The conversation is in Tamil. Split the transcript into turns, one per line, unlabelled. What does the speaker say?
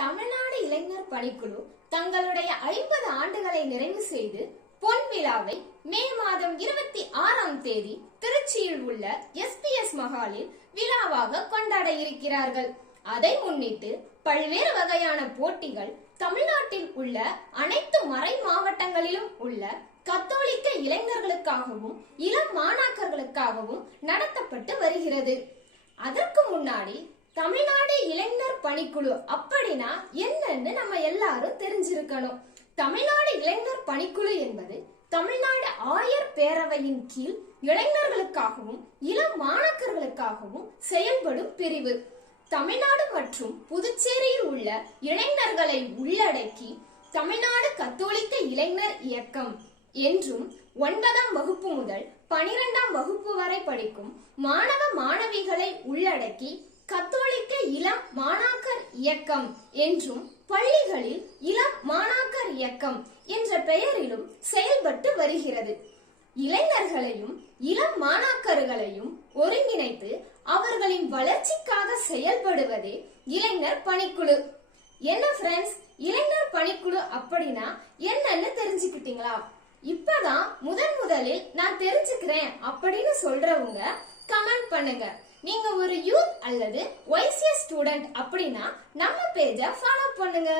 தமிழ்நாடு இளைஞர் பணிக்குழு தங்களுடைய ஐம்பது ஆண்டுகளை நிறைவு செய்து பொன் விழாவை மே மாதம் இருபத்தி ஆறாம் தேதி திருச்சியில் உள்ள எஸ்பிஎஸ் மஹாலில் விழாவாக கொண்டாட இருக்கிறார்கள். அதை முன்னிட்டு பல்வேறு வகையான போட்டிகள் தமிழ்நாட்டில் உள்ள அனைத்து மறை மாவட்டங்களிலும் உள்ள கத்தோலிக்க இளைஞர்களுக்காகவும் இளம் மாணாக்கர்களுக்காகவும் நடத்தப்பட்டு வருகிறது. அதற்கு முன்னாடி தமிழ்நாடு இளைஞர் பணிக்குழு அப்படின்னா என்னன்னு நம்ம எல்லாரும் தெரிஞ்சிருக்கணும். தமிழ்நாடு இளைஞர் பணிக்குழு என்பது தமிழ்நாடு ஆயர் பேரவையின் கீழ் இளைஞர்களுக்காகவும் இளம் மாணக்கர்களுக்காகவும் செயல்படும் பிரிவு. தமிழ்நாடு மற்றும் புதுச்சேரியில் உள்ள இளைஞர்களை உள்ளடக்கி தமிழ்நாடு கத்தோலிக்க இளைஞர் இயக்கம் என்றும் ஒன்பதாம் வகுப்பு முதல் பனிரெண்டாம் வகுப்பு வரை படிக்கும் மாணவ மாணவிகளை உள்ளடக்கி கத்தோலிக்க இளம் மாணாக்கர் இயக்கம் என்றும் பள்ளிகளில் இளம் மாணாக்கர் இயக்கம் என்ற பெயரிலும் செயல்பட்டு வருகிறது. இளைஞர்களையும் இளம் மாணாக்கர்களையும் ஒருங்கிணைத்து அவர்களின் வளர்ச்சிக்காக செயல்படுவதே இளைஞர் பணிக்குழு. என்ன ஃப்ரெண்ட்ஸ் இளைஞர் பணிக்குழு அப்படின்னா என்னன்னு தெரிஞ்சுக்கிட்டீங்களா? இப்பதான் முதன் முதலில் நான் தெரிஞ்சுக்கிறேன் அப்படின்னு சொல்றவங்க கமெண்ட் பண்ணுங்க. நீங்க ஒரு யூத் அல்லது ஒய்சிஎஸ் ஸ்டூடெண்ட் அப்படின்னா நம்ம பேஜை ஃபாலோ பண்ணுங்க.